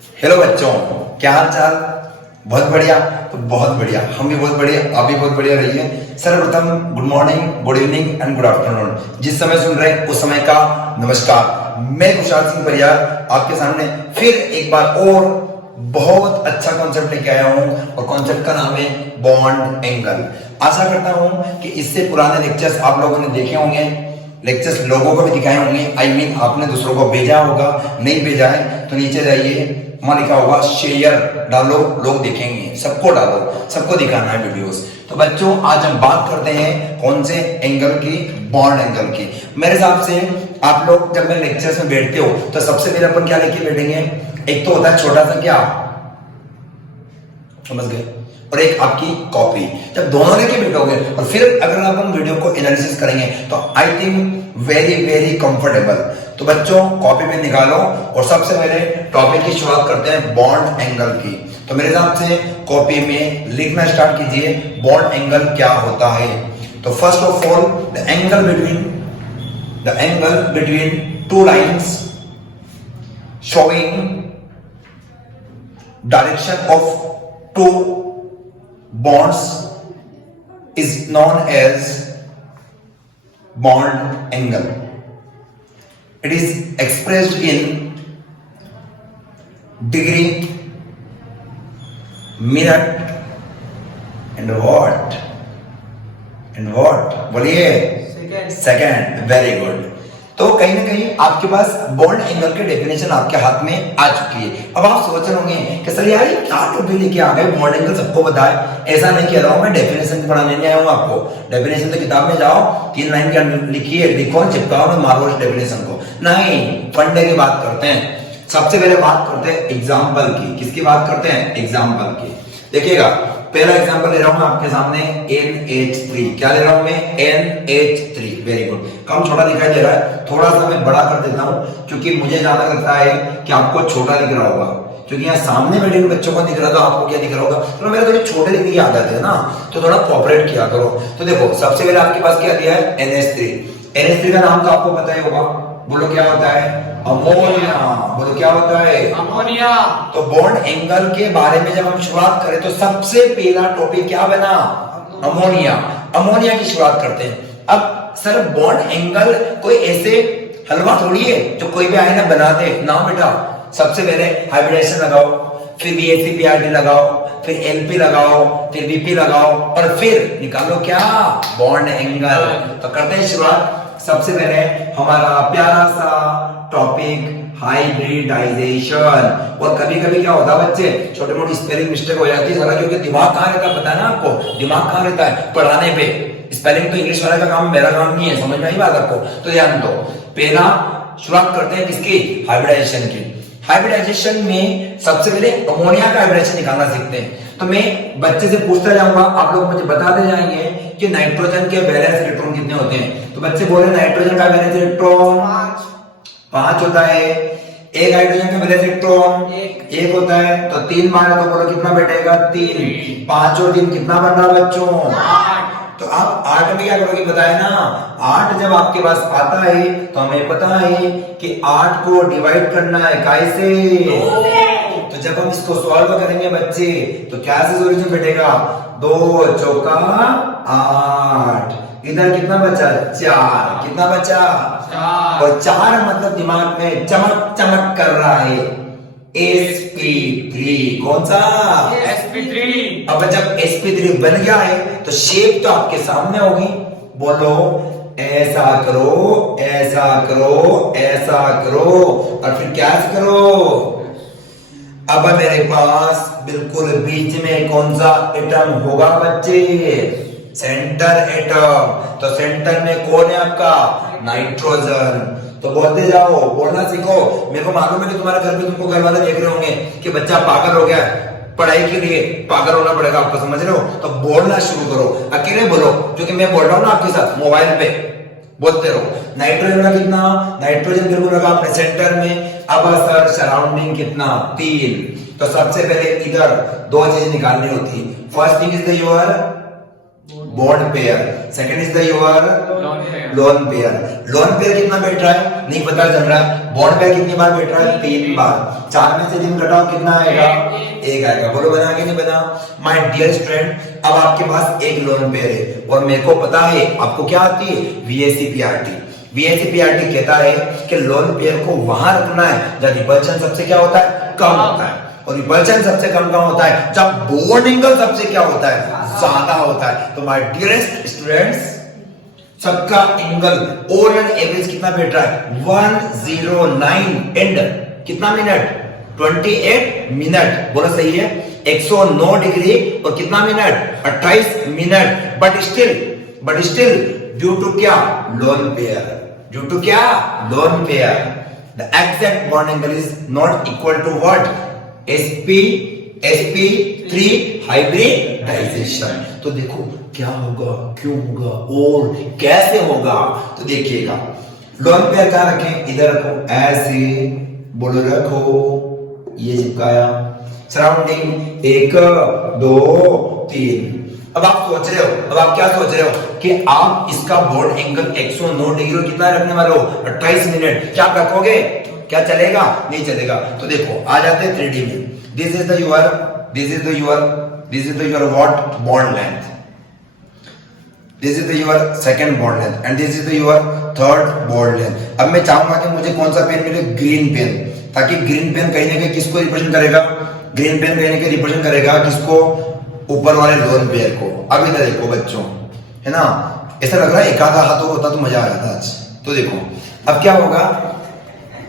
Hello बच्चों, क्या हाल चाल? बहुत बढ़िया। तो बहुत बढ़िया, हम भी बहुत बढ़िया, आप भी बहुत बढ़िया रहिए। सर्वप्रथम good morning, good evening and good afternoon. जिस समय सुन रहे हैं उस समय का नमस्कार। मैं कुशाल सिंह परियार आपके सामने फिर एक बार और बहुत अच्छा कॉन्सेप्ट लेके आया हूँ और कॉन्सेप्ट का नाम है बॉन्ड एंगल। आशा करता हूँ कि इससे पुराने लेक्चर्स आप लोगों ने देखे होंगे, लेक्चर्स लोगों को भी दिखाए होंगे। आई मीन आपने दूसरों को भेजा होगा, नहीं भेजा है तो नीचे जाइए, वहां लिखा होगा शेयर डालो, लोग देखेंगे। सबको डालो, सबको दिखाना है वीडियोस। तो बच्चों आज हम बात करते हैं कौन से एंगल की? बॉन्ड एंगल की। मेरे हिसाब से आप लोग जब मेरे लेक्चर्स में बैठते हो तो सबसे पहले अपन क्या लेके बैठेंगे? एक तो होता है छोटा सा, क्या समझ गए, और एक आपकी कॉपी। जब दोनों लेके बैठोगे और फिर अगर अपन वीडियो को एनालिसिस करेंगे तो I think very very comfortable. तो बच्चों कॉपी में निकालो और सबसे पहले टॉपिक की शुरुआत करते हैं बॉन्ड एंगल की। तो मेरे हिसाब से कॉपी में लिखना स्टार्ट कीजिए, बॉन्ड एंगल क्या होता है। तो first of all the angle between two lines showing direction of two bonds is known as bond angle. It is expressed in degree, minute and what? बोलिए, सेकेंड। Very good. तो कहीं ना कहीं आपके पास बॉन्ड एंगल के definition आपके हाथ में आ चुकी है। अब आप सोच रहे होंगे कि सर यार ये क्या टॉपिक लेके आ गए, बॉन्ड एंगल सबको पता है। ऐसा नहीं कह रहा हूं मैं, डेफिनेशन पढ़ाने नहीं आया हूं आपको। डेफिनेशन तो किताब में जाओ, 3 लाइन का लिखिए, लिखो, चिपकाओ में मारो इस डेफिनेशन को। नहीं, फंडे की बात करते हैं। सबसे पहले बात करते हैं एग्जाम्पल की। किसकी बात करते हैं? एग्जाम्पल की। देखिएगा, पहला एग्जांपल ले रहा हूं आपके सामने NH3। क्या ले रहा हूं मैं? NH3। Very good. कम छोटा दिखाई दे रहा है, थोड़ा सा मैं बड़ा कर देता हूं क्योंकि मुझे ज्यादा लगता है कि आपको छोटा दिख रहा होगा, क्योंकि यहाँ सामने बैठे हुए बच्चों को दिख रहा था, आपको क्या दिख रहा होगा? तो मेरे थोड़ी छोटे दिखने की आदत है ना, तो थोड़ा कोऑपरेट किया करो। तो देखो सबसे पहले आपके पास क्या दिया है? NH3। NH3 का नाम तो आपको पता ही होगा, बोलो क्या होता है? अमोनिया। बोलो क्या होता है? अमोनिया। तो बॉन्ड एंगल के बारे में जब हम शुरुआत करें तो सबसे पहला टॉपिक क्या बना? अमोनिया। अमोनिया की शुरुआत करते हैं। अब सर बॉन्ड एंगल कोई ऐसे हलवा थोड़ी है जो कोई भी आए ना बना दे ना बेटा। सबसे पहले हाइब्रिडेशन लगाओ, फिर BSc-PrD लगाओ, फिर LP लगाओ, फिर BP लगाओ और फिर निकालो क्या? Bond angle. तो करते हैं शुरुआत। सबसे पहले हमारा प्यारा सा टॉपिक हाइब्रिडाइजेशन। और कभी कभी क्या होता है बच्चे, छोटे मोटी स्पेलिंग मिस्टेक हो जाती है, क्योंकि दिमाग कहाँ रहता है पता है ना आपको? दिमाग कहाँ रहता है? पढ़ाने पे। स्पेलिंग तो इंग्लिश वाले का काम, मेरा काम नहीं है, समझ में आई बात आपको? तो ध्यान दो, पहला शुरुआत करते हैं किसकी? हाइब्रिडाइजेशन की। हाइब्रिडाइजेशन में सबसे पहले अमोनिया का हाइब्रिडेशन निकालना सीखते हैं। तो मैं बच्चे से पूछता जाऊंगा, आप लोग मुझे बताते जाएंगे कि नाइट्रोजन के वैलेंस इलेक्ट्रॉन कितने होते हैं। तो बच्चे बोले नाइट्रोजन का वैलेंस इलेक्ट्रॉन 5 होता है। एक हाइड्रोजन का वैलेंस इलेक्ट्रॉन 1 होता है। तो 3 बार तो बोलो कितना बैठेगा? 3। 5 और 3 कितना बन रहा बच्चों? 8। तो आप 8 में क्या करोगे बताए ना? 8 जब आपके पास आता है तो हमें पता है कि 8 को डिवाइड करना है कैसे? तो जब हम इसको सॉल्व करेंगे बच्चे तो क्या से सॉल्यूशन बैठेगा? 2 चौका 8। इधर कितना बचा? 4। कितना बचा? 4। और 4 मतलब दिमाग में चमक चमक कर रहा है sp3। कौन सा? sp3। अब जब sp3 बन गया है तो शेप तो आपके सामने होगी। बोलो ऐसा करो, ऐसा करो, ऐसा करो और फिर क्या करो? अब मेरे पास बिल्कुल बीच में कौन सा एटम होगा बच्चे? Centre atom. तो सेंटर में कौन है आपका? नाइट्रोजन। तो बोलते जाओ, बोलना सीखो। मेरे को मालूम है कि तुम्हारे घर में तुमको घर वाले देख रहे होंगे कि बच्चा पागल हो गया, पढ़ाई के लिए पागल होना पड़ेगा आपको, समझ रहे हो? तो बोलना शुरू करो, अकेले बोलो, क्योंकि मैं बोल रहा हूं ना आपके साथ मोबाइल पे, बोलते रहो। नाइट्रोजन का कितना? नाइट्रोजन बिल्कुल लगा अपने सेंटर में। अब सर सराउंडिंग कितना? 3। तो सबसे पहले इधर 2 चीज निकालनी होती। First thing is the your bond pair, second is the your lone pair कितना बैठ रहा है नहीं पता चल रहा है। बॉन्ड पेयर कितनी बार बैठ रहा है 3 बार। 4 में से 3 घटाओ कितना आएगा 1 आएगा। बोलो बना कि नहीं बना। माय डियर स्टूडेंट अब आपके पास एक लोन पेयर है और मेरे को पता है आपको क्या आती है VSEPRT कहता है कि लोन पेयर को वहां रखना है जब रिपल्शन सबसे क्या होता है कम होता है और रिपल्शन सबसे कम होता है जब बॉन्ड एंगल सबसे क्या होता है ज्यादा होता है। तो माय डियरेस्ट स्टूडेंट्स सबका एंगल ऑल एंड एवरेज कितना बैठ रहा है 109 एंड कितना मिनट 28 मिनट। बोलो सही है 109 डिग्री और कितना minute 28 minute. But still due to क्या lone pair the exact bond angle is not equal to what sp3 hybridization। तो देखो क्या होगा क्यों होगा और कैसे होगा तो देखिएगा। लोन पेयर कहां रखें इधर रखो ऐसे बोलो रखो ये चिपकाया सराउंडिंग 1 2 3। अब आप क्या सोच रहे हो कि आप इसका बॉन्ड एंगल 109 डिग्री और कितना रखने वाले हो 28 मिनट। क्या रखोगे क्या चलेगा नहीं चलेगा। तो देखो आ जाते हैं 3D में। This is the your what bond length, this is the your second bond length and this is the your third bond length. अब मैं चाहूंगा कि मुझे कौन सा पेन मिले ग्रीन पेन, ताकि ग्रीन पेन कहीं ना कहीं किसको रिप्रेजेंट करेगा ग्रीन पेन कहीं ना कहीं रिप्रेजेंट करेगा किसको ऊपर वाले लोन पेयर को। अब इधर देखो बच्चों है ना ऐसा लग रहा है एक आधा हाथ और होता तो मजा आ जाता आज। तो देखो अब क्या होगा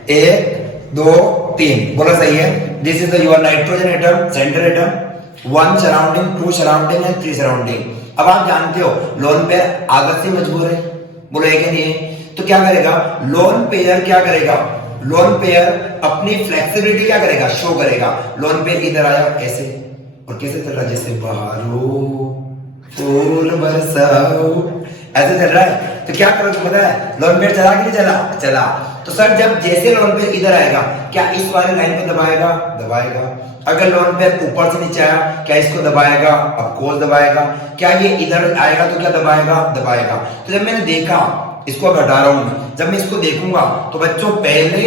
1 2 3 बोला सही है। This is the your nitrogen atom centre atom 1 surrounding 2 surrounding and 3 surrounding. अब आप जानते हो लोन पेयर आदत से मजबूर है बोलो है कि नहीं। तो क्या करेगा लोन पेयर अपनी फ्लेक्सिबिलिटी क्या करेगा शो करेगा। लोन पेयर इधर आया ऐसे और कैसे चल रहा है जैसे बहारो फूल बरसाओ ऐसे चल रहा है। तो क्या करो तुम पता है लोन पेयर चला कि नहीं चला। तो सर जब जैसे लोन पेयर इधर आएगा क्या इस वाले लाइन पे दबाएगा। अगर लोन पेयर ऊपर से नीचे आया क्या इसको दबाएगा ऑफ कोर्स दबाएगा। क्या ये इधर आएगा तो क्या दबाएगा। तो जब मैंने देखा इसको हटा रहा हूं मैं, जब मैं इसको देखूंगा तो बच्चों पहले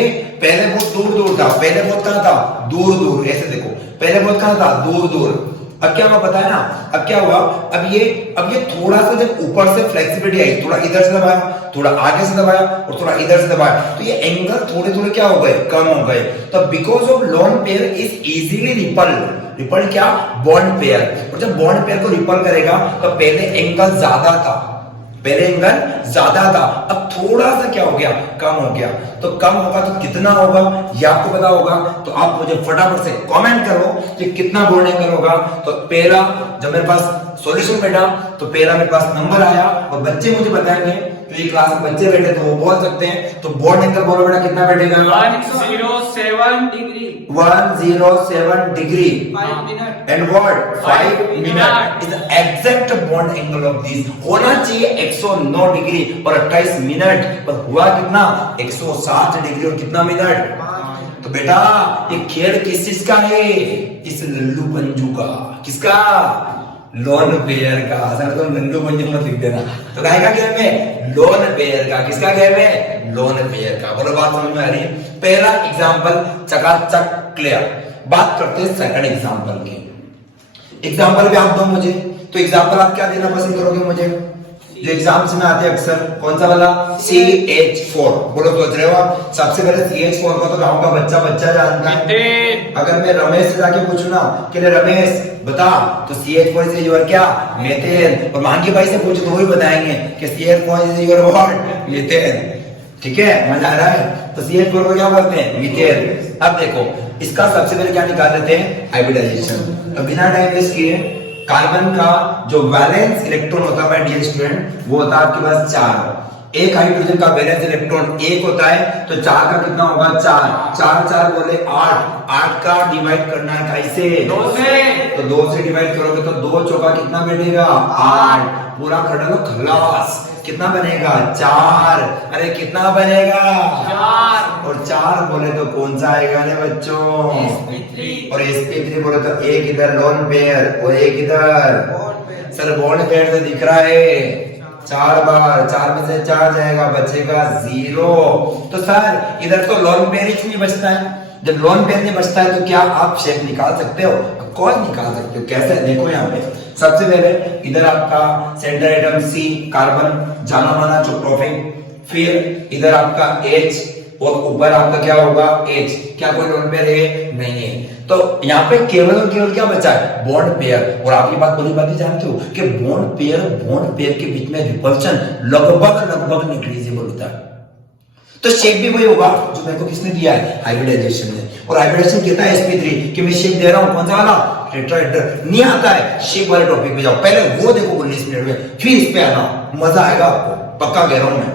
बहुत दूर था। पहले बहुत कहां था दूर ऐसे देखो पहले बहुत कहां था दूर। अब क्या हुआ पता है ना अब क्या हुआ अब ये थोड़ा सा जब ऊपर से फ्लेक्सिबिलिटी आई थोड़ा इधर से दबाया थोड़ा आगे से दबाया और थोड़ा इधर से दबाया तो ये एंगल थोड़े क्या हो गए कम हो गए। तो because of lone pair is easily ripple क्या बॉन्ड पेयर। और जब बॉन्ड पेयर को रिपल करेगा तो पहले एंगल ज्यादा था अब थोड़ा सा क्या हो गया कम हो गया। तो कम होगा तो कितना होगा ये आपको पता होगा। तो आप मुझे फटाफट से कमेंट करो कि कितना बॉन्ड एंगल होगा। तो पहला जब मेरे पास सॉल्यूशन बैठा तो पहला मेरे पास नंबर आया और बच्चे मुझे बताएंगे तो ये क्लास में बच्चे बैठे तो वो बोल सकते हैं। तो बॉन्ड एंगल बोलो बेटा कितना बैठेगा 107 degree 107 degree 5 minute and what 5 minute is the exact bond angle of this. होना चाहिए 109 डिग्री और 28 मिनट पर हुआ कितना 107 डिग्री और कितना मिनट। तो बेटा ये खेल किस चीज का है इस लल्लू पंजू का किसका लोन पेयर का। सर तो लल्लू पंजू मत लिख देना। तो कहेगा गेम में लोन पेयर का किसका गेम है लोन पेयर का। बोलो बात समझ में आ रही है। पहला एग्जांपल चकाचक क्लियर। बात करते हैं सेकंड एग्जांपल की। एग्जांपल भी आप दो मुझे। तो एग्जांपल आप क्या देना पसंद करोगे मुझे जो एग्जाम्स में आते हैं अक्सर कौन सा वाला CH4 बोलो सोच रहे हो आप। सबसे पहले CH4 को तो गांव का बच्चा जानता है। अगर मैं रमेश से जाके पूछूं ना कि रमेश बता तो CH4 से योर क्या मेथेन और मांगी भाई से पूछो तो वो भी बताएंगे कि CH4 से योर व्हाट मीथेन। ठीक है मजा आ रहा है। तो CH4 को क्या बोलते हैं मीथेन। अब देखो इसका सबसे पहले क्या निकाल देते हैं हाइब्रिडाइजेशन। तो बिना टाइम वेस्ट किए कार्बन का जो वैलेंस इलेक्ट्रॉन होता है डियर स्टूडेंट वो होता है आपके पास 4। एक हाइड्रोजन का वैलेंस इलेक्ट्रॉन 1 होता है तो 4 का कितना होगा 4 बोले 8 का डिवाइड करना है कैसे 2 से। तो 2 से डिवाइड करोगे तो 2 चौका कितना बैठेगा 8 पूरा खड़ा लो खल्लास कितना बनेगा 4। अरे कितना बनेगा 4 और 4 बोले तो कौन सा आएगा ना बच्चों और sp3 बोले तो एक इधर लोन पेयर और एक इधर सर बॉन्ड पेयर से दिख रहा है 4 बार, 4 में से 4 जाएगा, बचेगा 0। तो सर इधर तो लोन पेयर ही नहीं बचता है। जब लोन पेयर नहीं बचता है तो क्या आप शेप निकाल सकते हो? कौन निकाल सकते हो? कैसे? देखो यहाँ पे सबसे पहले इधर आपका सेंटर एटम C कार्बन, जाना माना चोक्रोफिन, फिर इधर आपका H और ऊपर आपका क्या होगा H। क्या कोई लोन पेयर है? नहीं है। तो यहाँ पे केवल और केवल क्या बचा है? Bond pair. और आप ये बात बड़ी बात जानते हो कि बॉन्ड पेयर के बीच में रिपल्शन लगभग नेग्लिजिबल होता है। तो शेप भी वही होगा जो मेरे को किसने दिया है? हाइब्रिडाइजेशन ने। और हाइब्रिडाइजेशन कहता है sp3 कि मैं शेप दे रहा हूं कौन सा वाला? टेट्राहेड्रल। नहीं आता है शेप वाले टॉपिक पे जाओ, पहले वो देखो 19 मिनट में, फिर इस पे आना, मजा आएगा आपको, पक्का कह रहा हूं मैं।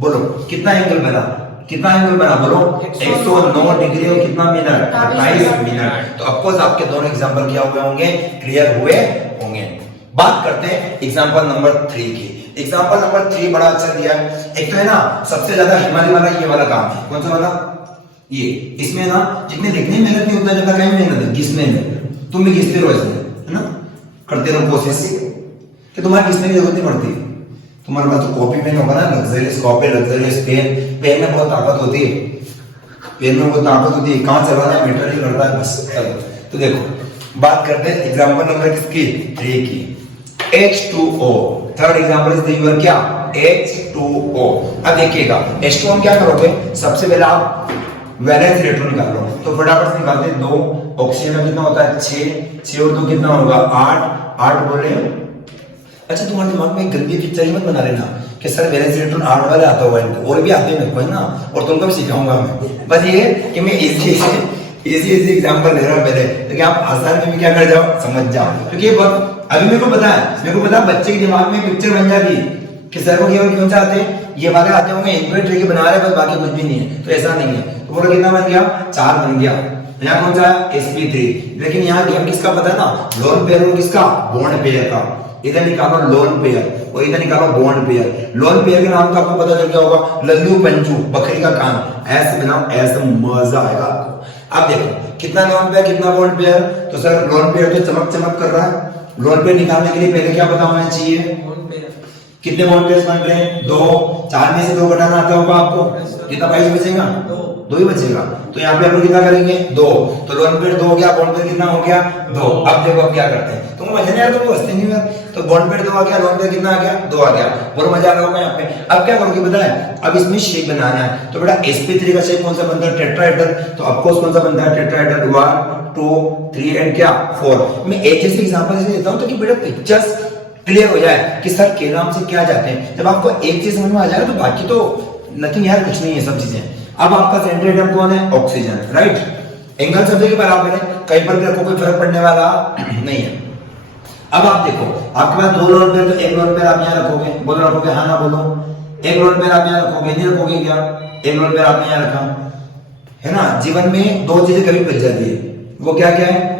बोलो कितना एंगल बना? कितना एंगल बना? बोलो 109 डिग्री और कितना मिनट? 28 मिनट। तो ऑफकोर्स आपके दोनों एग्जांपल क्या हुए होंगे? क्लियर हुए होंगे। बात करते हैं एग्जांपल नंबर 3 की। एग्जांपल नंबर 3 बड़ा अच्छा दिया है। एक तो है ना सबसे ज्यादा हिमालय वाला ये वाला काम है। कौन सा वाला? ये। इसमें ना जितने लिखने में मेहनत नहीं उतना ज्यादा कहीं मेहनत है घिसने में। तुम भी घिसते रहो इसमें, है ना, करते रहो कोशिश कि तुम्हारी घिसने की जरूरत नहीं पड़ती। तुम्हारे पास तो कॉपी पेन होगा ना, luxurious copy, luxurious pen. Pen में बहुत ताकत होती है, पेन में बहुत ताकत होती है। कहां चलाना है मैटर नहीं करता है, बस चलो। तो देखो बात करते हैं एग्जांपल नंबर किसकी? 3 की। H2O। Third example is the your क्या? H2O। अब देखिएगा H2O हम क्या करोगे? सबसे पहले आप वैलेंस इलेक्ट्रॉन निकाल लो। तो फटाफट से निकालते हैं। 2 ऑक्सीजन का कितना होता है? 6 और 2 कितना होगा? 8 बोले। अच्छा तुम्हारे दिमाग में एक गंदी पिक्चर ही मत बना लेना कि सर वैलेंस इलेक्ट्रॉन 8 वाले आता होगा इनको, और भी आते हैं मेरे को, है ना, और तुमको भी सिखाऊंगा मैं। बस ये कि मैं इजी एग्जांपल ले रहा हूं पहले, ताकि आप आसान में क्या कर जाओ, समझ जाओ। क्योंकि ये बहुत अभी मेरे को पता है बच्चे के दिमाग में पिक्चर बन जाती है कि सर वो केवल कौन सा आते हैं? ये वाले आते होंगे, इनवर्ट लेके बना रहे, बस बाकी कुछ भी नहीं है। तो ऐसा नहीं है। तो बोलो कितना बन गया? 4 बन गया। यहाँ कौन सा? sp3। लेकिन यहाँ गेम किसका पता है ना? लोन पेयर और किसका? बॉन्ड पेयर का। इधर निकालो लोन पेयर और इधर निकालो बॉन्ड पेयर। लोन पेयर के नाम का आपको पता चल गया होगा, लल्लू पंचू, बकरी का कान। ऐसे बनाओ, ऐसे मजा आएगा आपको। अब देखो कितना लोन पेयर कितना बॉन्ड पेयर? तो सर लोन पेयर तो चमक कर रहा है। लोन पेयर निकालने के लिए पहले क्या पता होना चाहिए? कितने बॉन्ड पेयर्स बन रहे हैं? 2। 4 में से 2 घटाना आता होगा आपको, कितना भाई बचेगा? 2 ही बचेगा। तो यहाँ पे हम कितना करेंगे? 2। तो लोन पेयर 2 हो गया, बॉन्ड पेयर कितना हो गया? 2। अब देखो अब क्या करते हैं, तुमको मजा नहीं आया? तुमको हंसते नहीं हुआ? तो बॉन्ड पेयर 2 आ गया, लोन पेयर कितना आ गया? 2 आ गया। बोलो मजा आ रहा होगा यहाँ पे। अब क्या करोगे पता है? अब इसमें शेप बनाना है। तो बेटा sp3 का शेप कौन सा बनता है? टेट्राहेड्रल। तो ऑफकोर्स कौन सा बनता है? टेट्राहेड्रल। 1 2 3 एंड क्या 4। मैं एक जैसे एग्जांपल इसलिए देता हूं ताकि बेटा पिक्चर्स क्लियर हो जाए कि सर के नाम से क्या जाते हैं। जब आपको एक चीज समझ में आ जाए तो बाकी तो नथिंग यार, कुछ नहीं है सब चीजें। अब आपका सेंटर एटम कौन है? Oxygen, right. एंगल सभी के बराबर है, कहीं पर भी रखो कोई फर्क पड़ने वाला नहीं है। अब आप देखो आपके पास 2 लोन पेयर, तो एक लोन पेयर आप यहाँ रखोगे। बोलो रखोगे? हाँ ना बोलो। एक लोन पेयर आप यहाँ रखोगे, नहीं रखोगे क्या? एक लोन पेयर आपने यहाँ रखा, है ना। जीवन में 2 चीजें कभी बच जाती है, वो क्या क्या है?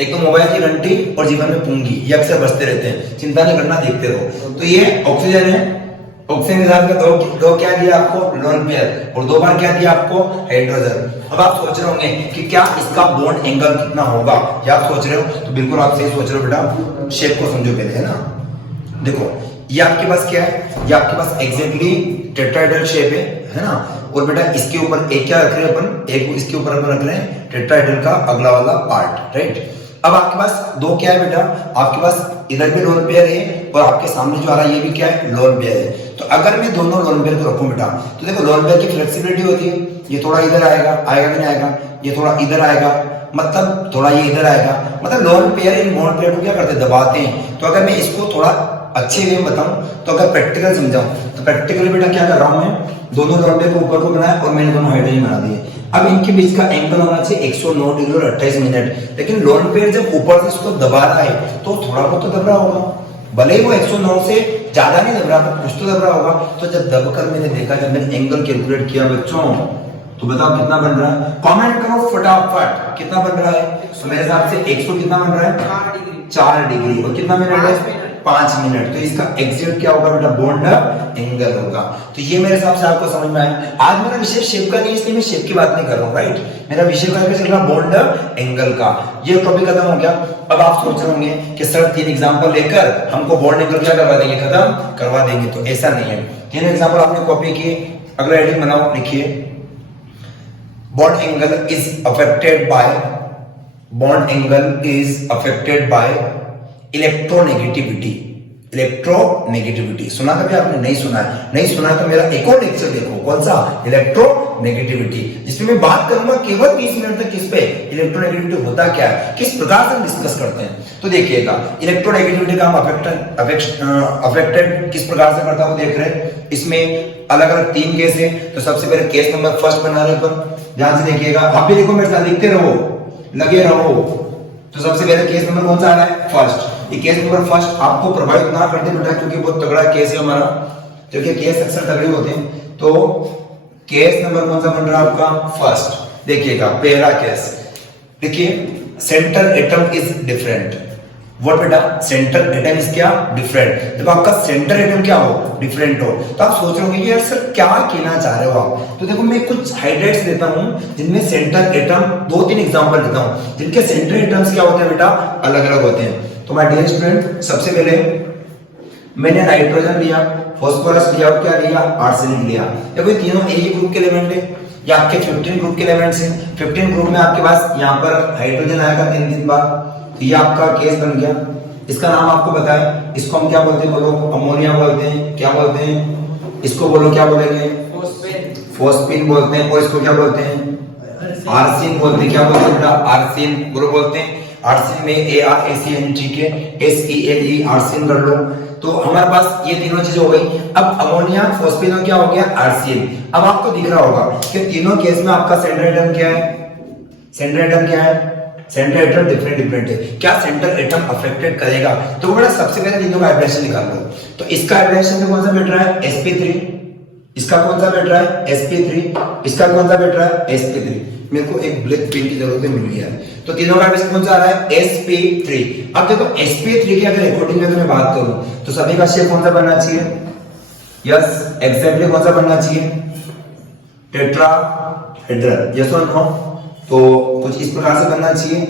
एक तो मोबाइल की घंटी और जीवन में पूंगी, ये अक्सर बचते रहते हैं। चिंता नहीं करना, देखते रहो। तो ये ऑक्सीजन है, ऑक्सीजन के साथ में दो क्या दिया आपको? Lone pair. और 2 बार क्या दिया आपको? हाइड्रोजन। अब आप सोच रहे होंगे कि क्या इसका बॉन्ड एंगल कितना होगा? क्या आप सोच रहे हो? तो बिल्कुल आप सही सोच रहे हो बेटा। शेप को समझो पहले, है ना। देखो ये आपके पास क्या है? ये आपके पास एग्जैक्टली टेट्राहेड्रल शेप है ना। और बेटा इसके ऊपर एक क्या रख रहे हैं अपन? एक इसके ऊपर अपन रख रहे हैं टेट्राहेड्रल का अगला वाला पार्ट, राइट। अब आपके पास 2 क्या है बेटा? आपके पास इधर भी लोन पेयर है और आपके सामने जो आ रहा है ये भी क्या है? लोन पेयर है। तो अगर मैं दोनों लोन पेयर को रखूं बेटा, तो देखो लोन पेयर की फ्लेक्सिबिलिटी होती है। ये थोड़ा इधर आएगा कि नहीं आएगा? ये थोड़ा इधर आएगा, मतलब थोड़ा ये इधर आएगा। मतलब lone pair in bond pair को क्या करते हैं? दबाते हैं। तो अगर मैं इसको थोड़ा अच्छे वे में बताऊं, तो अगर प्रैक्टिकल समझाऊं, तो प्रैक्टिकली बेटा क्या कर रहा हूं मैं? दोनों लोन पेयर को ऊपर को बनाया और मैंने दोनों हाइड्रोजन बना दिए। अब इनके बीच का एंगल होना चाहिए 109 डिग्री और 28 मिनट। लेकिन लोन पेयर जब ऊपर से इसको दबा रहा है तो थोड़ा बहुत तो दब रहा होगा, भले ही वो 109 से ज्यादा नहीं दब रहा था, कुछ तो दब रहा होगा। तो जब दबकर मैंने देखा, जब मैंने एंगल कैलकुलेट किया बच्चों, तो बताओ कितना बन रहा है? कमेंट करो फटाफट, कितना बन रहा है? तो मेरे हिसाब से 100 कितना बन रहा है? 4 डिग्री। और कितना मिनट है? 5 मिनट। तो इसका एग्जैक्ट क्या होगा बेटा, बॉन्ड एंगल होगा। तो ये मेरे हिसाब से आपको समझ में आया। आज मेरा विषय शेप का नहीं है, इसलिए मैं शेप की बात नहीं कर रहा हूँ, राइट। मेरा विषय का चल रहा बॉन्ड एंगल का। ये टॉपिक खत्म हो गया। अब आप सोच रहे होंगे कि सर 3 एग्जांपल लेकर हमको बॉन्ड एंगल क्या करवा देंगे, खत्म करवा देंगे। तो ऐसा नहीं है। 3 एग्जांपल आपने कॉपी किए, अगला हेडिंग बनाओ, लिखिए bond angle is affected by electronegativity. Electronegativity सुना कभी आपने? नहीं सुना है। नहीं सुना है तो मेरा एक और लेक्चर देखो, कौन सा, इलेक्ट्रोनेगेटिविटी, जिसमें मैं बात करूंगा केवल 30 मिनट तक किस पे, इलेक्ट्रोनेगेटिविटी होता क्या है, किस प्रकार से डिस्कस करते हैं। तो देखिएगा इलेक्ट्रोनेगेटिविटी का हम अफेक्टेड किस प्रकार से करता है वो देख रहे हैं। इसमें अलग अलग 3 केस है। तो सबसे पहले केस नंबर फर्स्ट बना रहे पर ध्यान से देखिएगा, आप भी देखो मेरे साथ, लिखते रहो, लगे रहो। तो सबसे पहले केस नंबर कौन सा आ रहा है, फर्स्ट। ये केस नंबर फर्स्ट आपको प्रभावित ना कर दे बेटा, क्योंकि बहुत तगड़ा केस है हमारा, क्योंकि केस अक्सर तगड़े होते हैं। तो केस नंबर कौन सा बन रहा है आपका, फर्स्ट। देखिएगा पहला केस, देखिए centre atom is different. What बेटा, सेंटर एटम इज क्या, डिफरेंट। जब आपका सेंटर एटम क्या हो, डिफरेंट हो, तो आप सोच रहे होंगे यार सर क्या कहना चाह रहे हो आप। तो देखो मैं कुछ हाइलाइट्स देता हूं जिनमें सेंटर एटम, 2-3 एग्जांपल देता हूं जिनके सेंटर एटम्स क्या होते हैं बेटा, अलग अलग होते हैं। तो माय डियर स्टूडेंट, सबसे पहले मैंने नाइट्रोजन लिया, फास्फोरस लिया और क्या लिया, आर्सेनिक लिया। देखो ये तीनों एक ही ग्रुप के एलिमेंट है। ये आपके 15 ग्रुप के एलिमेंट्स हैं। 15 ग्रुप में आपके पास यहाँ पर हाइड्रोजन आएगा 3 बार। तो ये आपका केस बन गया। इसका नाम आपको बताएं, इसको हम क्या बोलते हैं, बोलो, अमोनिया बोलते हैं, क्या बोलते हैं, इसको बोलो, क्या बोलेंगे, फोस्फिन बोलते हैं। और इसको क्या बोलते हैं, आर्सिन बोलते हैं। क्या बोलते हैं बेटा, आर्सिन बोलो, बोलते हैं। आर्सिन में ARSEN, ठीक है, SENE, आर्सिन कर लो। तो हमारे पास ये तीनों चीजें हो गई। अब अमोनिया, फोस्फिन और क्या हो गया, आर्सिन। अब आपको दिख रहा होगा कि तीनों केस में आपका सेंटर एटम क्या है, सेंटर एटम क्या है, सेंटर एटम डिफरेंट है। क्या सेंटर एटम अफेक्टेड करेगा? तो बेटा सबसे पहले तीनों का वाइब्रेशन निकाल लो। तो इसका वाइब्रेशन कौन सा बैठ रहा है, sp3। इसका कौन सा बैठ रहा है, sp3। इसका कौन सा बैठ रहा है, sp3। मेरे को एक ब्लैक पेन की जरूरत मिल गई है। तो तीनों का वाइब्रेशन कौन सा आ रहा है, sp3। अब देखो sp3 की अगर अकॉर्डिंग में मैं बात करूं तो सभी का शेप कौन सा बनना चाहिए, यस एग्जैक्टली कौन सा बनना चाहिए, टेट्राहेड्रल, यस और नो। तो कुछ इस प्रकार से बनना चाहिए।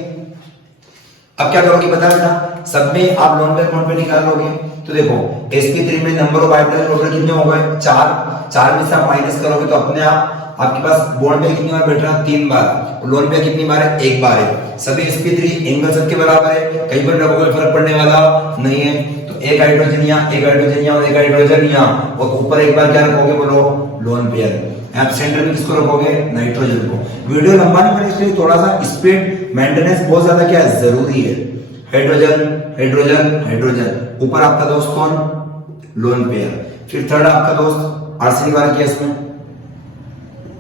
अब क्या करोगे बता बेटा, सब में आप लोन पेयर कौन पे निकाल लोगे। तो देखो sp3 में नंबर ऑफ हाइड्रोजन टोटल कितने हो गए, 4 में से आप माइनस करोगे तो अपने आप आपके पास बॉन्ड में कितनी बार बैठ रहा है, 3 बार। लोन पेयर कितनी बार है, 1 बार है। सभी sp3 एंगल सबके बराबर है, कहीं पर कोई फर्क पड़ने वाला नहीं है। तो एक हाइड्रोजन यहाँ, एक हाइड्रोजन यहाँ और एक हाइड्रोजन यहाँ, और ऊपर एक बार क्या रखोगे, बोलो, लोन पेयर। आप सेंटर में किसको रखोगे, नाइट्रोजन को। वीडियो लंबा नहीं बने इसलिए थोड़ा सा स्पीड मेंटेनेंस बहुत ज्यादा क्या है, जरूरी है। हाइड्रोजन हाइड्रोजन हाइड्रोजन, ऊपर आपका दोस्त कौन, लोन पेयर। फिर थर्ड आपका दोस्त आर्सेनिक वाला केस में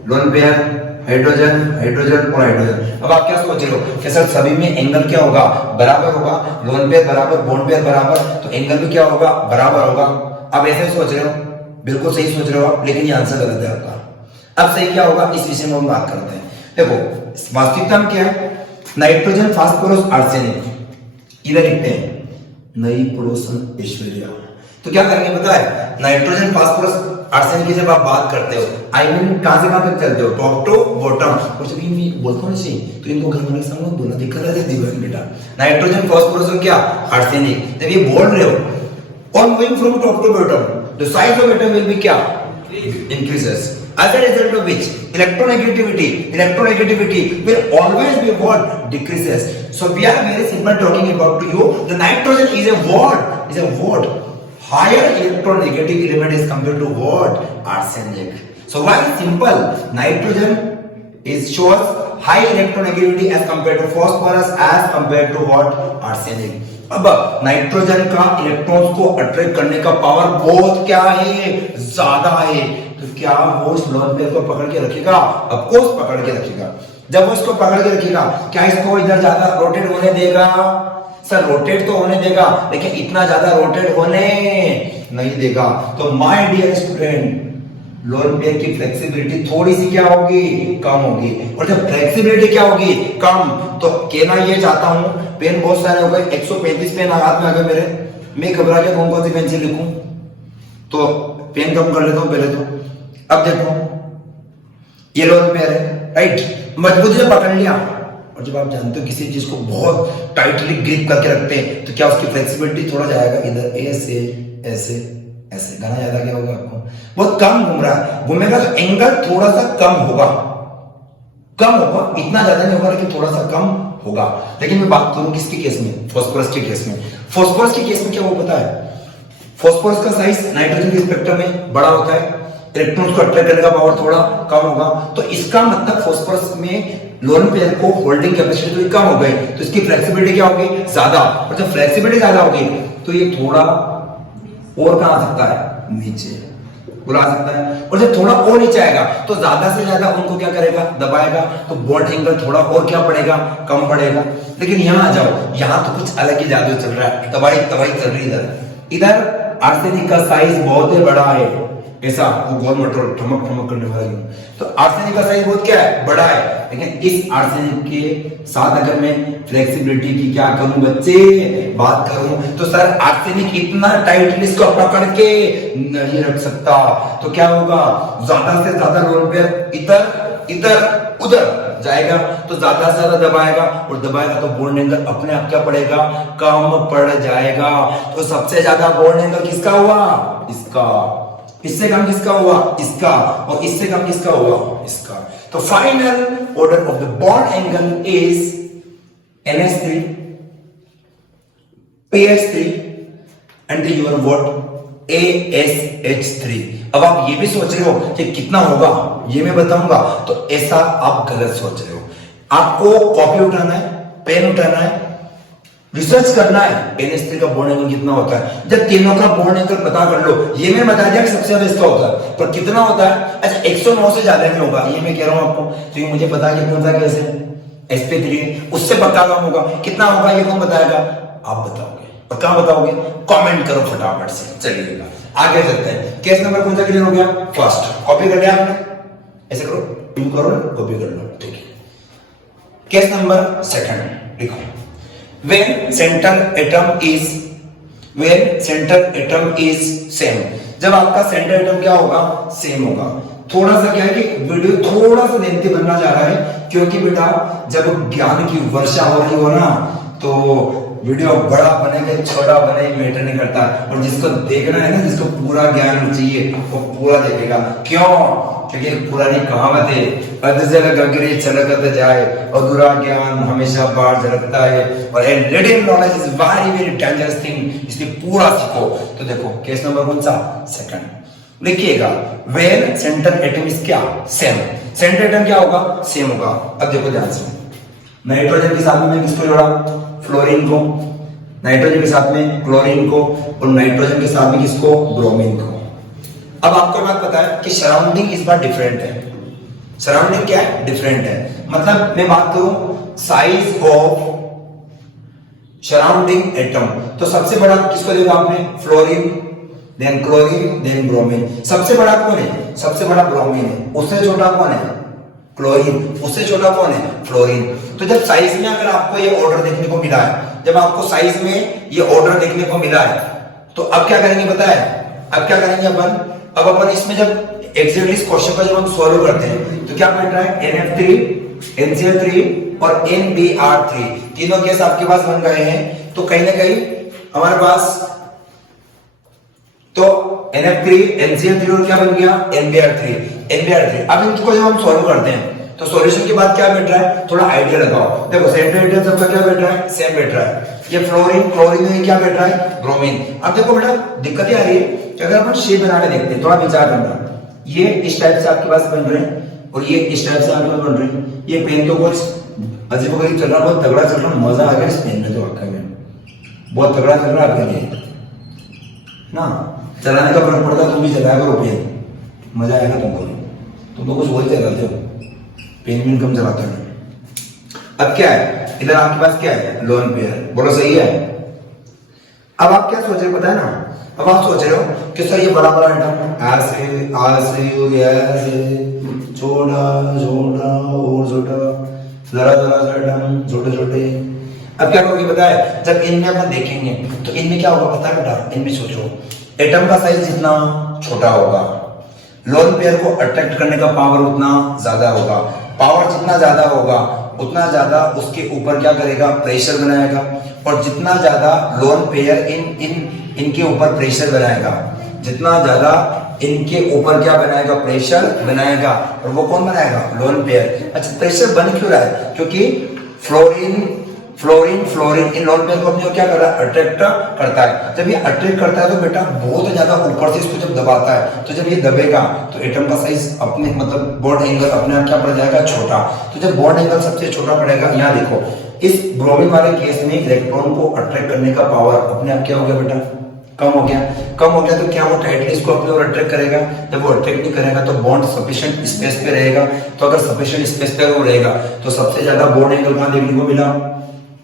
लोन पेयर, हाइड्रोजन हाइड्रोजन और हाइड्रोजन। अब आप क्या सोच रहे हो कि सर सभी में एंगल क्या होगा, बराबर होगा, लोन पेयर बराबर, बॉन्ड पेयर बराबर, तो एंगल भी क्या होगा, बराबर होगा। आप ऐसे सोच रहे हो, बिल्कुल सही सोच रहे हो आप, लेकिन ये आंसर गलत है आपका। अब सही क्या होगा, इस विषय में हम बात करते हैं। देखो वास्तविकता में क्या है, नाइट्रोजन फास्फोरस आर्सेनिक, इधर लिखते हैं नई पड़ोसन ऐश्वर्या। तो क्या करेंगे पता है, नाइट्रोजन फास्फोरस आर्सेनिक की जब आप बात करते हो, आई मीन कहां से कहां तक चलते हो, टॉप टू बॉटम। और जब ये बोलता हूं सही तो इनको घर वाले समझ दो ना, दिक्कत है दीवार बेटा। नाइट्रोजन फास्फोरस और क्या, आर्सेनिक। जब ये बोल रहे हो और moving from top to bottom, the size of atom will be क्या, increases. As a result of which electronegativity will always be what, decreases. So we are very simple talking about to you, the nitrogen is a what, higher electronegative element is compared to what, arsenic. So very simple, nitrogen shows high electronegativity as compared to phosphorus as compared to what, arsenic. अब nitrogen का electrons को attract करने का power बहुत क्या है, ज्यादा है। तो क्या वो उस लोन पेयर को पकड़ के रखेगा, ऑफ कोर्स पकड़ के रखेगा। जब वो इसको पकड़ के रखेगा, क्या इसको इधर ज्यादा रोटेट होने देगा, सर रोटेट तो होने देगा लेकिन इतना ज्यादा रोटेट होने नहीं देगा। तो my dear student, lone pair की फ्लेक्सिबिलिटी थोड़ी सी क्या होगी, कम होगी। और जब फ्लेक्सिबिलिटी क्या होगी, कम, तो कहना ये चाहता हूं, पेन बहुत सारे हो गए, 135 पेन हाथ में आ गए मेरे, मैं घबरा गया कौन सी पेन से लिखूं, तो पेन कम कर लेता हूं पहले तो। अब देखो ये लोन पेयर है, राइट, मजबूती से पकड़ लिया। और जब आप जानते हो किसी चीज को बहुत टाइटली ग्रिप करके रखते हैं तो क्या उसकी फ्लेक्सिबिलिटी थोड़ा जाएगा इधर, ऐसे ऐसे ऐसे, गाना ज्यादा क्या होगा आपको, बहुत कम घूम रहा है, घूमेगा तो एंगल थोड़ा सा कम होगा, कम होगा, इतना ज्यादा नहीं होगा लेकिन थोड़ा सा कम होगा। लेकिन मैं बात करूं किसके केस में, फास्फोरस के केस में। फास्फोरस के केस में क्या वो पता है, फास्फोरस का साइज नाइट्रोजन के स्पेक्ट्रम में बड़ा होता है, इलेक्ट्रॉन्स को अट्रैक्ट करने का पावर थोड़ा कम होगा, तो इसका मतलब फास्फोरस में लोन पेयर को होल्डिंग कैपेसिटी थोड़ी कम हो गई, तो इसकी फ्लेक्सिबिलिटी क्या होगी, ज्यादा। और जब फ्लेक्सिबिलिटी ज्यादा होगी तो ये थोड़ा और कहां आ सकता है, नीचे बुला सकता है। और जब थोड़ा और नीचे आएगा तो ज्यादा से ज्यादा उनको क्या करेगा, दबाएगा, तो बॉन्ड एंगल थोड़ा और क्या पड़ेगा, कम पड़ेगा। लेकिन यहां आ जाओ, यहां तो कुछ अलग ही जादू चल रहा है, दवाई दवाई चल रही है। इधर आर्सेनिक का साइज बहुत ही बड़ा है, ऐसा वो गोल मटोल ठमक ठमक करने वाली, तो आर्सेनिक का साइज बहुत क्या है, बड़ा है। लेकिन इस आर्सेनिक के साथ अगर मैं फ्लेक्सिबिलिटी की क्या करूं बच्चे, बात करूं, तो सर आर्सेनिक इतना टाइटली इसको पकड़ के नहीं रख सकता, तो क्या होगा, ज्यादा से ज्यादा लोन पेयर इधर इधर उधर जाएगा, तो ज्यादा से ज्यादा दबाएगा, और दबाएगा तो बॉन्ड एंगल अपने आप क्या पड़ेगा, कम पड़ जाएगा। तो सबसे ज्यादा बॉन्ड एंगल किसका हुआ, इसका, इससे कम किसका हुआ, इसका, और इससे कम किसका हुआ, इसका। तो final order of the bond angle is NH3 PH3 and your what ASH3। अब आप ये भी सोच रहे हो कि कितना होगा, ये मैं बताऊंगा, तो ऐसा आप गलत सोच रहे हो। आपको कॉपी उठाना है, पेन उठाना है, रिसर्च करना है NH3 का बॉन्ड एंगल कितना होता है। जब तीनों का बॉन्ड एंगल पता कर लो, ये मैं बता दिया कि सबसे ज्यादा इसका होता है, पर कितना होता है, अच्छा 109 से ज्यादा नहीं होगा, ये मैं कह रहा हूं आपको, तो ये मुझे पता है कि कौन सा केस है, sp3, उससे पक्का कम होगा। कितना होगा ये कौन बताएगा, आप बताओगे, और कहां बताओगे, कमेंट करो फटाफट से। चलिएगा आगे चलते हैं। केस नंबर कौन सा क्लियर हो गया, फर्स्ट, कॉपी कर लिया आपने, ऐसे करो, क्यों करो, कॉपी कर लो, ठीक है। केस नंबर सेकंड लिखो, when central atom is same, जब आपका सेंटर एटम क्या होगा, सेम होगा। थोड़ा सा क्या है कि वीडियो थोड़ा सा लेंथी बनना जा रहा है, क्योंकि बेटा जब ज्ञान की वर्षा हो रही हो ना, तो वीडियो बड़ा बने छोटा बने मैटर नहीं करता, और जिसको देखना है ना, जिसको पूरा ज्ञान चाहिए वो पूरा देखेगा। क्यों, क्योंकि पुरानी कहावत है, अधजल गगरी छलकत जाए, अधूरा ज्ञान हमेशा बाहर झलकता है, और reading knowledge is very very dangerous thing, इसलिए पूरा सीखो। तो देखो केस नंबर कौन सा, सेकंड लिखिएगा, वेन सेंटर एटम इज क्या, सेम, सेंटर एटम क्या होगा, सेम होगा। अब देखो ध्यान से, नाइट्रोजन के साथ में किसको जोड़ा, फ्लोरीन को, नाइट्रोजन के साथ में क्लोरीन को, और नाइट्रोजन के साथ में किसको, ब्रोमीन को। अब आपको बात पता है कि सराउंडिंग इस बार डिफरेंट है, सराउंडिंग क्या है, डिफरेंट है। मतलब मैं बात करूं साइज ऑफ सराउंडिंग एटम, तो सबसे बड़ा किसको देखा आपने, fluorine, then chlorine, then bromine. सबसे बड़ा कौन है, सबसे बड़ा ब्रोमीन है, उससे छोटा कौन है, क्लोरीन, उससे छोटा कौन है, फ्लोरीन। तो जब साइज में अगर आपको ये ऑर्डर देखने को मिला है, जब आपको साइज में ये ऑर्डर देखने को मिला है, तो अब क्या करेंगे पता है, अब क्या करेंगे अपन, अब अपन इसमें जब एग्जैक्टली इस क्वेश्चन को जब हम सॉल्व करते हैं, तो क्या मिल रहा है, NF3 NCl3 और NBr3, तीनों केस आपके पास बन गए हैं। तो कहीं ना कहीं हमारे पास तो NF3 NCl3 और क्या बन गया, NBr3। अब इनको जब हम सॉल्व करते हैं तो सॉल्यूशन के बाद क्या बैठ रहा है, थोड़ा आइडिया लगाओ। देखो सेंटर एटम सबका क्या बैठ रहा है, सेम बैठ रहा है। ये फ्लोरीन, क्लोरीन में क्या बैठ रहा है, ब्रोमीन। अब देखो बेटा दिक्कत ये आ रही है कि अगर अपन शेप बना के देखते हैं, थोड़ा विचार करना, ये इस टाइप से आपके पास बन रहे हैं, और ये इस टाइप से आपके पास बन रहे हैं। ये पेन तो कुछ अजीबोगरीब चल रहा, बहुत तगड़ा चल रहा, मजा आ गया इस पेन में, तो वाकई में बहुत तगड़ा चल रहा है आपके लिए ना। चलाने का फर्क पड़ता, तुम भी चलाया करो पेन, मजा आएगा तुमको। तुम तो कुछ बोलते रहते हो, पेन में कम चलाते हो। अब क्या है, इधर आपके पास क्या है, लोन पेयर, बोलो सही है। अब आप क्या सोच रहे हो पता है ना, अब आप सोच रहे हो कि सर ये बड़ा बड़ा आइटम ऐसे छोटा छोटा और छोटा, जरा जरा सा आइटम छोटे छोटे, अब क्या करोगे पता है, जब इनमें अपन देखेंगे तो इनमें क्या होगा पता है बेटा, इनमें सोचो एटम का साइज जितना छोटा होगा, लोन पेयर को अट्रैक्ट करने का पावर उतना ज्यादा होगा, पावर जितना ज्यादा होगा उतना ज्यादा उसके ऊपर क्या करेगा, प्रेशर बनाएगा, और जितना ज्यादा लोन पेयर इनके ऊपर प्रेशर बनाएगा, जितना ज्यादा इनके ऊपर क्या बनाएगा, प्रेशर बनाएगा, और वो कौन बनाएगा, लोन पेयर। अच्छा प्रेशर बन क्यों रहा है, क्योंकि फ्लोरीन इन लोन पेयर को अपने क्या कर रहा है, अट्रैक्ट करता है। जब ये अट्रैक्ट करता है तो बेटा बहुत ज्यादा ऊपर से इसको जब दबाता है, तो जब ये दबेगा तो एटम का साइज अपने मतलब बॉन्ड एंगल अपने आप क्या पड़ जाएगा, छोटा। तो जब बॉन्ड एंगल सबसे छोटा पड़ेगा, यहाँ देखो इस ब्रोमीन वाले केस में इलेक्ट्रॉन को अट्रैक्ट करने का पावर अपने आप क्या हो गया बेटा, कम हो गया। तो क्या वो टाइटली इसको अपने ओर अट्रैक्ट करेगा, जब वो अट्रैक्ट नहीं करेगा तो बॉन्ड सफिशिएंट स्पेस पे रहेगा। तो अगर सफिशिएंट स्पेस पे वो रहेगा तो सबसे ज्यादा बॉन्ड एंगल कहाँ देखने को मिला,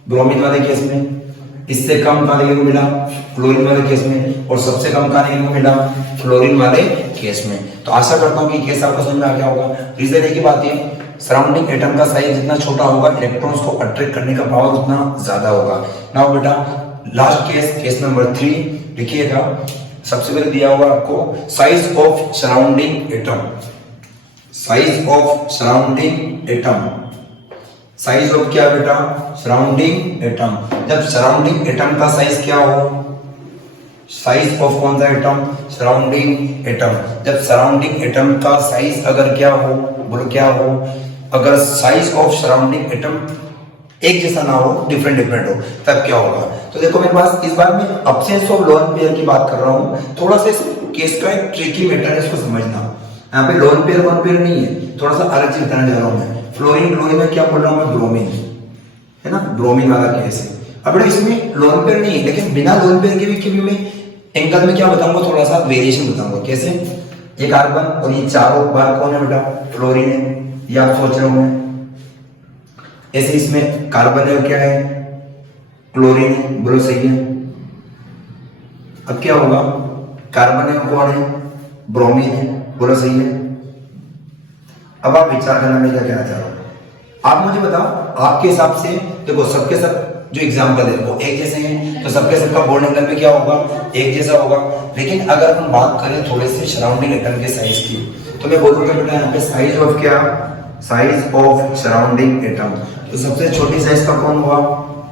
ब्रोमीन वाले केस में। इससे कम कहाँ देखने को मिला, फ्लोरीन वाले केस में। और सबसे कम कहाँ देखने को मिला, फ्लोरीन वाले केस में। तो आशा करता हूँ कि केस आपको समझ में आ गया होगा। रीजन एक ही बात है, सराउंडिंग एटम का साइज जितना छोटा होगा इलेक्ट्रॉन्स को अट्रैक्ट करने का पावर उतना ज्यादा होगा। नाउ बेटा लास्ट केस नंबर 3 लिखिएगा। सबसे पहले दिया होगा आपको size of surrounding atom, size of surrounding atom, size of क्या बेटा, सराउंडिंग एटम। जब सराउंडिंग एटम का साइज क्या हो, साइज ऑफ कौन सा एटम, सराउंडिंग एटम। जब सराउंडिंग एटम का साइज अगर क्या हो, बोलो क्या हो, अगर साइज ऑफ सराउंडिंग एटम एक जैसा ना हो, डिफरेंट हो, तब क्या होगा। तो देखो मेरे पास इस बार मैं अब्सेंस ऑफ लोन पेयर की बात कर रहा हूँ। थोड़ा सा इस केस का एक ट्रिकी मैटर है, इसको समझना। यहाँ पे लोन पेयर नहीं है, थोड़ा सा अलग चीज बताने जा रहा हूँ मैं। फ्लोरीन में क्या बोल रहा हूँ मैं, ब्रोमीन है ना, ब्रोमीन वाला केस है। अब इसमें लोन पेयर नहीं है, लेकिन बिना लोन पेयर के भी मैं एंगल में क्या बताऊंगा, थोड़ा सा वेरिएशन बताऊंगा। कैसे, ये कार्बन और ये चारों बार कौन है बेटा, फ्लोरीन है, ये आप सोच रहे होंगे। ऐसे इसमें कार्बन है और क्या है, क्लोरीन है, बोलो सही है। अब क्या होगा, कार्बन है और कौन है, ब्रोमीन है, बोलो सही है। अब आप विचार करना, मैं क्या कहना चाह रहा हूं, आप मुझे बताओ आपके हिसाब से। देखो सबके सब जो एग्जाम्पल है वो एक जैसे हैं, तो सबके सबका बॉन्ड एंगल में क्या होगा, एक जैसा होगा। लेकिन अगर हम बात करें थोड़े से सराउंडिंग एटम के साइज की, तो मैं बोलूंगा बेटा यहाँ पे साइज ऑफ क्या, साइज ऑफ सराउंडिंग एटम। तो सबसे छोटी साइज का कौन होगा,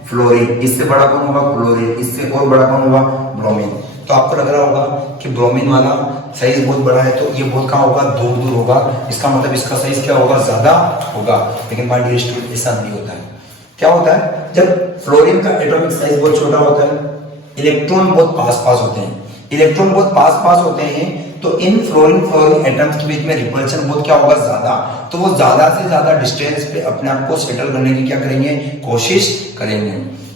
फ्लोरीन। इससे बड़ा कौन होगा, क्लोरीन। इससे और बड़ा कौन होगा, ब्रोमीन। तो आपको लग रहा होगा कि ब्रोमीन वाला साइज बहुत बड़ा है, तो ये बहुत कहाँ होगा, दूर होगा। इसका मतलब इसका साइज क्या होगा, ज्यादा होगा। लेकिन माय डियर स्टूडेंट ऐसा नहीं होता है। क्या होता है, जब फ्लोरीन का एटॉमिक साइज बहुत छोटा होता है, इलेक्ट्रॉन बहुत पास होते हैं, इलेक्ट्रॉन बहुत पास होते हैं, तो इन फ्लोरीन एटम्स के बीच में रिपल्शन बहुत क्या होगा, ज्यादा। तो वो ज्यादा से ज्यादा डिस्टेंस पे अपने आप को सेटल करने की क्या करेंगे, कोशिश करेंगे।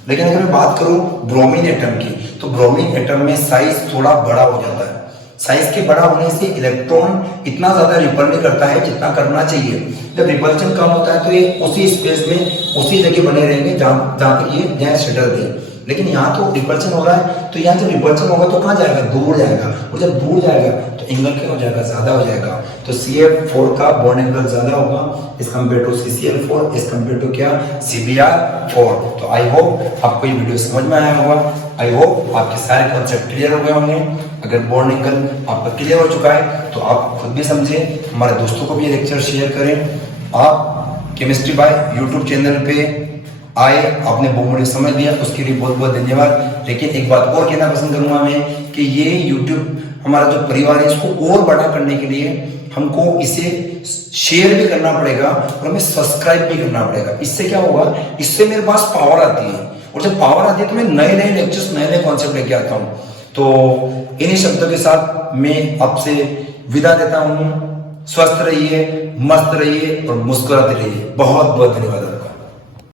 लेकिन अगर मैं बात करूं ब्रोमीन एटम की, तो ब्रोमीन एटम में साइज थोड़ा बड़ा हो जाता है। साइज के बड़ा होने से इलेक्ट्रॉन इतना ज्यादा रिपल नहीं करता है जितना करना चाहिए। जब रिपल्शन कम होता है तो ये उसी स्पेस में उसी जगह बने रहेंगे जहां तक ये यहाँ सेटल थे। लेकिन यहाँ तो रिपल्शन हो रहा है, तो यहाँ जब रिपल्शन होगा तो कहाँ जाएगा, दूर जाएगा। और जब दूर जाएगा तो एंगल क्या हो जाएगा, ज्यादा हो जाएगा। तो CF4 का बॉन्ड एंगल ज्यादा होगा इस कंपेयर टू CCl4, इस कंपेयर टू क्या, CBr4। तो आई होप आपको ये वीडियो समझ में आया होगा। आई होप आपके सारे कॉन्सेप्ट क्लियर हो गए होंगे। अगर बॉन्ड एंगल आपका क्लियर हो चुका है तो आप खुद भी समझे, हमारे दोस्तों को भी ये लेक्चर शेयर करें। आप केमिस्ट्री बाय यूट्यूब चैनल पे आए, आपने बहुमूल्य समझ लिया, उसके लिए बहुत बहुत धन्यवाद। लेकिन एक बात और कहना पसंद करूंगा मैं कि ये यूट्यूब हमारा जो परिवार है इसको और बड़ा करने के लिए हमको इसे शेयर भी करना पड़ेगा और हमें सब्सक्राइब भी करना पड़ेगा। इससे क्या होगा, इससे मेरे पास पावर आती है, और जब पावर आती है तो मैं नए नए लेक्चर्स, नए नए कॉन्सेप्ट लेके आता हूँ। तो इन्हीं शब्दों के साथ मैं आपसे विदा देता हूँ। स्वस्थ रहिए, मस्त रहिए और मुस्कुराते रहिए। बहुत बहुत धन्यवाद।